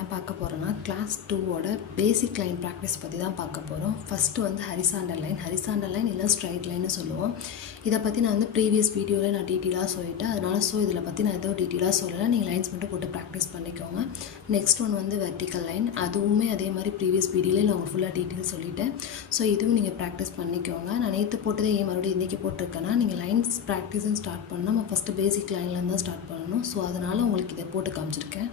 என்ன பார்க்க போகிறோன்னா கிளாஸ் 2ஓட பேசிக் லைன் ப்ராக்டிஸ் பற்றி தான் பார்க்க போகிறோம். ஃபஸ்ட்டு வந்து ஹரிசாண்டல் லைன் இல்லை ஸ்ட்ரைட் லைன்னு சொல்லுவோம். இதை பற்றி நான் வந்து ப்ரீவியஸ் வீடியோவில் நான் டீட்டெயிலாக சொல்லிட்டேன். அதனால் இதில் பற்றி நான் எதுவும் டீட்டெயிலாக சொல்லலை. நீங்கள் லைன்ஸ் மட்டும் போட்டு ப்ராக்டிஸ் பண்ணிக்கோங்க. நெக்ஸ்ட் ஒன் வந்து வெர்டிக்கல் லைன். அதுவுமே அதே மாதிரி ப்ரீவியஸ் வீடியோவில் நான் ஃபுல்லாக டீட்டெயில் சொல்லிட்டேன். இதுவும் நீங்கள் ப்ராக்டிஸ் பண்ணிக்கோங்க. நான் நேற்று போட்டதே மறுபடியும் இன்றைக்கி போட்டிருக்கேன்னா நீங்கள் லைன்ஸ் ப்ராக்டிஸும் ஸ்டார்ட் பண்ணால் நம்ம ஃபஸ்ட்டு பேசிக் லைன்லேருந்து தான் ஸ்டார்ட் பண்ணணும். அதனால் உங்களுக்கு இதை போட்டு காமிச்சிருக்கேன்.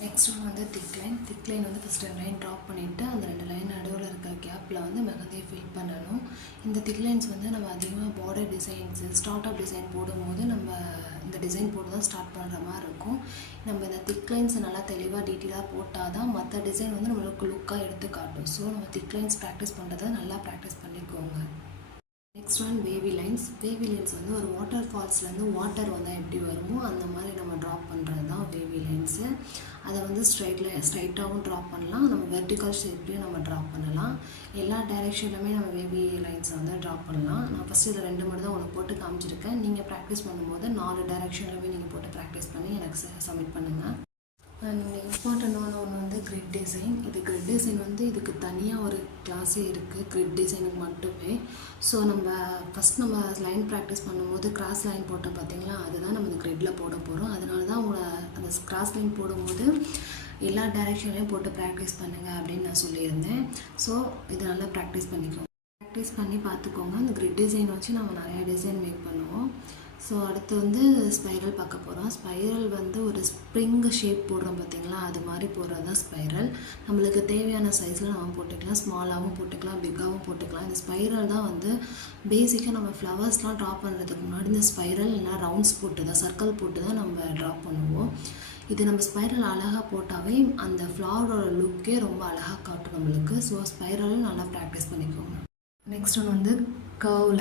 நெக்ஸ்ட் ஒன் வந்து திக் லைன் வந்து ஃபஸ்ட்டு லைன் ட்ராப் பண்ணிவிட்டு அந்த 2 லைன் நடுவில் இருக்கிற கேப்பில் வந்து மெகந்தியை ஃபில் பண்ணணும். இந்த திக் லைன்ஸ் வந்து நம்ம அதிகமாக border designs start up design போடும்போது நம்ம இந்த டிசைன் போட்டு தான் ஸ்டார்ட் பண்ணுற மாதிரி இருக்கும். நம்ம இந்த திக் லைன்ஸை நல்லா தெளிவாக டீட்டெயிலாக போட்டால் தான் மற்ற டிசைன் வந்து நம்மளுக்கு லுக்காக எடுத்து காட்டும். நம்ம திக் லைன்ஸ் ப்ராக்டிஸ் பண்ணுறதை நல்லா ப்ராக்டிஸ் பண்ணிக்கோங்க. நெக்ஸ்ட் ஒன் வேவி லைன்ஸ் வந்து ஒரு வாட்டர் ஃபால்ஸ்லேருந்து வாட்டர் வந்தால் எப்படி வருமோ அந்த மாதிரி நம்ம ட்ராப் பண்ணுறது தான் வேவி லைன்ஸு. அதை வந்து ஸ்ட்ரைட்டாகவும் ட்ராப் பண்ணலாம், நம்ம வெர்டிக்கல் ஷேப்லேயும் நம்ம ட்ராப் பண்ணலாம். எல்லா டைரெக்ஷன்லையுமே நம்ம வேவி லைன்ஸை வந்து ட்ராப் பண்ணலாம். நான் ஃபஸ்ட்டு இதில் 2 மட்டும் தான் உங்களுக்கு போட்டு காமிச்சிருக்கேன். நீங்கள் ப்ராக்டிஸ் பண்ணும்போது 4 டைரெக்ஷன்லையுமே நீங்கள் போட்டு ப்ராக்டிஸ் பண்ணி எனக்கு சப்மிட் பண்ணுங்கள். இம்பார்ட்டண்டான ஒன்று வந்து கிரிட் டிசைன். கிரிட் டிசைன் வந்து இதுக்கு தனியாக ஒரு கிளாஸே இருக்குது, கிரிட் டிசைனுக்கு மட்டுமே. நம்ம ஃபஸ்ட் நம்ம லைன் ப்ராக்டிஸ் பண்ணும்போது கிராஸ் லைன் போட்டோம் பார்த்தீங்களா, அதுதான் நம்ம இந்த கிரிட்டில் போட போகிறோம். அதனால தான் உங்களை அந்த கிராஸ் லைன் போடும்போது எல்லா டைரெக்ஷன்லையும் போட்டு ப்ராக்டிஸ் பண்ணுங்கள் அப்படின்னு நான் சொல்லியிருந்தேன். இது நல்லா ப்ராக்டிஸ் பண்ணிக்கோங்க. ப்ராக்டிஸ் பண்ணி பார்த்துக்கோங்க. அந்த கிரிட் டிசைன் வச்சு நம்ம நிறையா டிசைன் மேக் பண்ணுவோம். அடுத்து வந்து ஸ்பைரல் பார்க்க போகிறோம். ஸ்பைரல் வந்து ஒரு ஸ்ப்ரிங் ஷேப் போடுறோம் பார்த்தீங்களா, அது மாதிரி போடுறது தான் ஸ்பைரல். நம்மளுக்கு தேவையான சைஸில் நம்ம போட்டுக்கலாம், ஸ்மாலாகவும் போட்டுக்கலாம், பிக்காகவும் போட்டுக்கலாம். இந்த ஸ்பைரல் தான் வந்து பேசிக்காக நம்ம ஃப்ளவர்ஸ்லாம் ட்ரா பண்ணுறதுக்கு முன்னாடி இந்த ஸ்பைரல் இல்லைனா ரவுண்ட்ஸ் போட்டு தான் சர்க்கிள் போட்டு தான் நம்ம ட்ரா பண்ணுவோம். இது நம்ம ஸ்பைரல் அழகாக போட்டாவே அந்த ஃப்ளவரோட லுக்கே ரொம்ப அழகாக காட்டும் நம்மளுக்கு. ஸ்பைரலும் நல்லா ப்ராக்டிஸ் பண்ணிக்கோங்க. நெக்ஸ்ட் ஒன் வந்து கர்வ்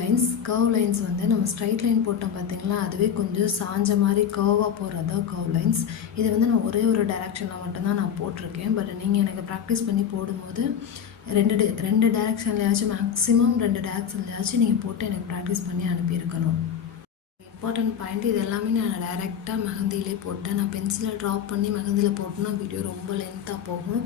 லைன்ஸ் வந்து நம்ம ஸ்ட்ரைட் லைன் போட்டோம் பார்த்தீங்களா, அதுவே கொஞ்சம் சாஞ்ச மாதிரி கர்வாக போகிறது தான் கர்வ் லைன்ஸ். இது வந்து நான் ஒரே ஒரு டைரெக்ஷனில் மட்டும்தான் நான் போட்டிருக்கேன். பட் நீங்கள் எனக்கு ப்ராக்டிஸ் பண்ணி போடும்போது ரெண்டு டைரெக்ஷன்லையாச்சும் மேக்ஸிமம் 2 டைரெக்ஷன்லையாச்சும் நீங்கள் போட்டு எனக்கு ப்ராக்டிஸ் பண்ணி அனுப்பியிருக்கணும். இம்பார்ட்டன்ட் பாயிண்ட் இது எல்லாமே நான் டைரெக்டாக மெஹந்தியிலே போட்டேன். நான் பென்சிலில் ட்ராப் பண்ணி மெஹந்தியில் போட்டோன்னா வீடியோ ரொம்ப லென்த்தாக போகும்.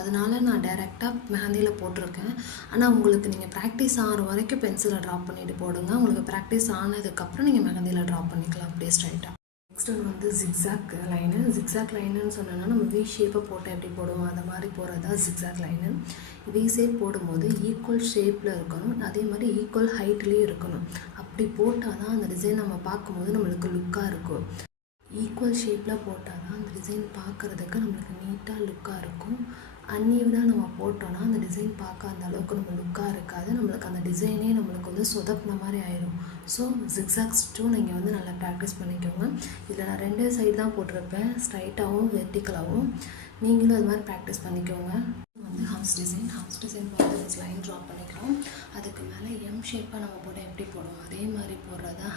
அதனால் நான் டைரெக்டாக மெஹந்தியில் போட்டிருக்கேன். ஆனால் உங்களுக்கு நீங்கள் ப்ராக்டிஸ் ஆகிற வரைக்கும் பென்சிலை ட்ராப் பண்ணிவிட்டு போடுங்க. உங்களுக்கு ப்ராக்டிஸ் ஆனதுக்கப்புறம் நீங்கள் மெஹந்தியில் ட்ராப் பண்ணிக்கலாம் அப்படியே ஸ்ட்ரைட்டாக. நெக்ஸ்ட் ஒன்று வந்து ஜிக்ஸாக் லைனுன்னு சொன்னோன்னா நம்ம வி ஷேப்பை போட்டு எப்படி போடுவோம் அந்த மாதிரி போகிறது தான் ஜிக்ஸாக் லைனு. வி ஷேப் போடும்போது ஈக்குவல் ஷேப்பில் இருக்கணும், அதே மாதிரி ஈக்குவல் ஹைட்லேயும் இருக்கணும். அப்படி போட்டால் தான் அந்த டிசைன் நம்ம பார்க்கும்போது நம்மளுக்கு லுக்காக இருக்கும். ஈக்குவல் ஷேப்பில் போட்டால் தான் அந்த டிசைன் பார்க்குறதுக்கு நம்மளுக்கு நீட்டாக லுக்காக இருக்கும். அன்ஈவனாக நம்ம போட்டோன்னா அந்த டிசைன் பார்க்க அந்த அளவுக்கு நம்ம லுக்காக இருக்காது. நம்மளுக்கு அந்த டிசைனே நம்மளுக்கு வந்து சொதப்பின மாதிரி ஆயிடும். ஜிக்ஸாக்ஸ் நீங்கள் வந்து நல்லா ப்ராக்டிஸ் பண்ணிக்கோங்க. இதில் நான் 2 சைடு தான் போட்டிருப்பேன், ஸ்ட்ரைட்டாகவும் வெர்டிக்கலாகவும். நீங்களும் அது மாதிரி ப்ராக்டிஸ் பண்ணிக்கோங்க. வந்து ஹம்ஸ் டிசைன் பார்த்து லைன் ட்ராப் பண்ணிக்கிறோம். அதுக்கு மேலே எம் ஷேப்பாக நம்ம போட எப்படி போடுவோம் அதே மாதிரி போடுறது தான்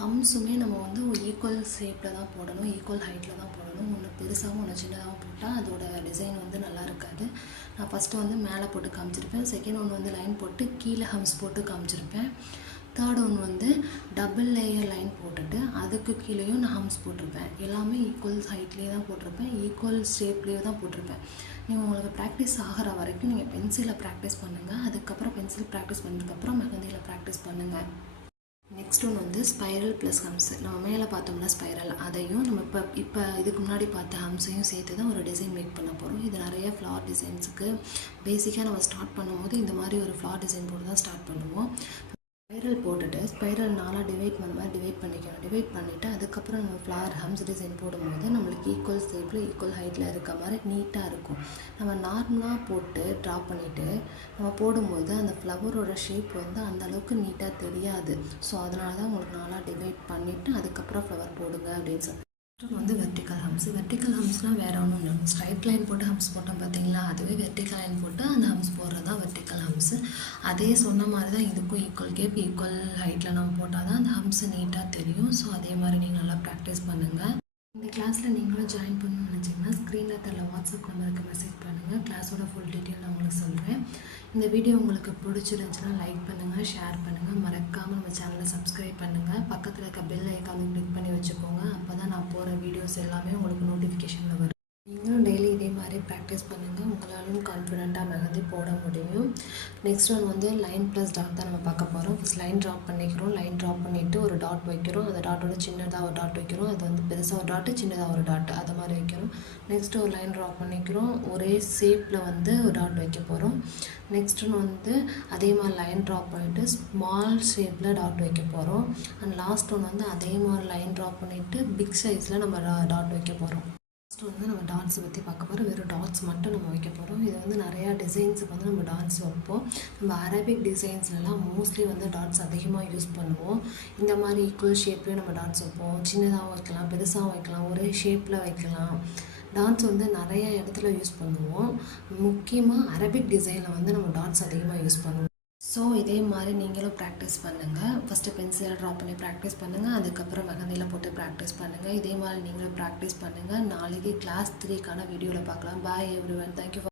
ஹம்ஸுமே நம்ம வந்து ஒரு ஈக்குவல் ஷேப்பில் தான் போடணும், ஈக்குவல் ஹைட்டில் தான் போடணும். ஒன்று பெருசாகவும் ஒன்று சின்னதாகவும் போட்டால் அதோட டிசைன் வந்து நல்லா இருக்காது. நான் ஃபஸ்ட்டு வந்து மேலே போட்டு காமிச்சிருப்பேன், செகண்ட் ஒன்று வந்து லைன் போட்டு கீழே ஹம்ஸ் போட்டு காமிச்சிருப்பேன், தேர்ட் ஒன்று வந்து டபுள் லேயர் லைன் போட்டுட்டு அதுக்கு கீழேயும் நான் ஹம்ஸ் போட்டிருப்பேன். எல்லாமே ஈக்குவல் ஹைட்லேயே தான் போட்டிருப்பேன், ஈக்குவல் ஷேப்லேயே தான் போட்டிருப்பேன். நீங்கள் உங்களுக்கு ப்ராக்டிஸ் ஆகிற வரைக்கும் நீங்கள் பென்சிலில் ப்ராக்டிஸ் பண்ணுங்கள். அதுக்கப்புறம் பென்சில் ப்ராக்டிஸ் பண்ணதுக்கப்புறம் மெஹந்தியில் ப்ராக்டிஸ் பண்ணுங்கள். நெக்ஸ்ட் ஒன்று வந்து ஸ்பைரல் ப்ளஸ் ஹம்ஸ். நம்ம மேலே பார்த்தோம்னா ஸ்பைரல், அதையும் நம்ம இப்போ இதுக்கு முன்னாடி பார்த்த ஹம்ஸையும் சேர்த்து தான் ஒரு டிசைன் மேக் பண்ண போகிறோம். இது நிறைய ஃப்ளார் டிசைன்ஸுக்கு பேசிக்காக நம்ம ஸ்டார்ட் பண்ணும்போது இந்த மாதிரி ஒரு ஃப்ளார் டிசைன் போட்டு தான் ஸ்டார்ட் பண்ணுவோம். ஸ்பைரல் போட்டுட்டு ஸ்பைரல் 4 டிவைட் பண்ணிக்கணும். டிவைட் பண்ணிவிட்டு அதுக்கப்புறம் நம்ம ஃப்ளவர் ஹம்ஸ் டிசைன் போடும்போது நம்மளுக்கு ஈக்குவல் ஷேப்பில் ஈக்குவல் ஹைட்டில் இருக்க மாதிரி நீட்டாக இருக்கும். நம்ம நார்மலாக போட்டு ட்ரா பண்ணிவிட்டு நம்ம போடும்போது அந்த ஃப்ளவரோட ஷேப் வந்து அந்தளவுக்கு நீட்டாக தெரியாது. அதனால தான் உங்களுக்கு 4 டிவைட் பண்ணிவிட்டு அதுக்கப்புறம் ஃப்ளவர் போடுங்க அப்படின்னு சொல்லி. வந்து வெர்டிக்கல் ஹம்ஸ்னால் வேறு ஒன்றும் இல்லை. ஸ்ட்ரைட் லைன் போட்டு ஹம்ஸ் போட்டோம் பார்த்தீங்களா, அதுவே வெர்டிக்கல் லைன் போட்டு அந்த ஹம்ஸ் போடுறது தான் வெர்டிக்கல் ஹம்ஸு. அதே சொன்ன மாதிரி தான் இதுக்கும் ஈக்குவல் கேப் ஈக்குவல் ஹைட்டில் நம்ம போட்டால் தான் அந்த ஹம்ஸ் நீட்டாக தெரியும். அதே மாதிரி நீங்கள் நல்லா ப்ராக்டிஸ் பண்ணுங்கள். இந்த கிளாஸில் நீங்களும் ஜாயின் பண்ணணும்னு நினச்சிங்கன்னா ஸ்க்ரீனில் தரல வாட்ஸ்அப் நம்பருக்கு மெசேஜ் பண்ணுங்கள். கிளாஸோட ஃபுல் டீட்டெயில் நான் உங்களுக்கு சொல்கிறேன். இந்த வீடியோ உங்களுக்கு பிடிச்சிருந்துச்சுன்னா லைக் பண்ணுங்கள், ஷேர் பண்ணுங்கள், மறக்காமல் நம்ம சேனலை சப்ஸ்கிரைப் பண்ணுங்கள். பக்கத்தில் இருக்க பெல் ஐக்கானும் கிளிக் பண்ணி வச்சுக்கோங்க. அப்போ தான் நான் போகிற வீடியோஸ் எல்லாமே உங்களுக்கு நோட்டிஃபிகேஷனில் வரும். நீங்களும் ப்ராக்டிஸ் பண்ணுங்கள். உங்களாலும் கான்ஃபிடெண்ட்டாக மெஹந்தி போட முடியும். நெக்ஸ்ட் ஒன் வந்து லைன் ப்ளஸ் டாட் தான் நம்ம பார்க்க போகிறோம். ஃபஸ்ட் லைன் ட்ராப் பண்ணிக்கிறோம். லைன் ட்ராப் பண்ணிவிட்டு ஒரு டாட் வைக்கிறோம். அந்த டாட்டோட சின்னதாக ஒரு டாட் வைக்கிறோம். அது வந்து பெருசாக ஒரு டாட்டு, சின்னதாக ஒரு டாட், அது மாதிரி வைக்கிறோம். நெக்ஸ்ட்டு ஒரு லைன் ட்ராப் பண்ணிக்கிறோம். ஒரே ஷேப்பில் வந்து ஒரு டாட் வைக்க போகிறோம். நெக்ஸ்ட் ஒன் வந்து அதே மாதிரி லைன் ட்ராப் பண்ணிவிட்டு ஸ்மால் ஷேப்பில் டாட் வைக்க போகிறோம். அண்ட் லாஸ்ட் ஒன் வந்து அதே மாதிரி லைன் ட்ராப் பண்ணிவிட்டு பிக் சைஸில் நம்ம டாட் வைக்க போகிறோம். ஃபஸ்ட்டு வந்து நம்ம டாட்ஸை பற்றி பார்க்க போகிறோம். வெறும் டாட்ஸ் மட்டும் நம்ம வைக்க போகிறோம். இது வந்து நிறையா டிசைன்ஸுக்கு வந்து நம்ம டாட்ஸ் வைப்போம். நம்ம அரபிக் டிசைன்ஸ்லலாம் மோஸ்ட்லி வந்து டாட்ஸ் அதிகமாக யூஸ் பண்ணுவோம். இந்த மாதிரி ஈக்குவல் ஷேப்லேயும் நம்ம டாட்ஸ் வைப்போம். சின்னதாகவும் வைக்கலாம், பெருசாகவும் வைக்கலாம், ஒரே ஷேப்பில் வைக்கலாம். டாட்ஸ் வந்து நிறைய இடத்துல யூஸ் பண்ணுவோம். முக்கியமாக அரபிக் டிசைனில் வந்து நம்ம டாட்ஸ் அதிகமாக யூஸ் பண்ணுவோம். ஸோ இதே மாதிரி நீங்களும் ப்ராக்டிஸ் பண்ணுங்கள். ஃபஸ்ட்டு பென்சிலை ட்ரா பண்ணி ப்ராக்டிஸ் பண்ணுங்கள். அதுக்கப்புறம் மெஹந்தியில் போட்டு ப்ராக்டிஸ் பண்ணுங்கள். இதே மாதிரி நீங்களும் ப்ராக்டிஸ் பண்ணுங்கள். நாளைக்கு கிளாஸ் 3க்கான வீடியோவில் பார்க்கலாம். பாய் எவ்ரிவன். தேங்க்யூ.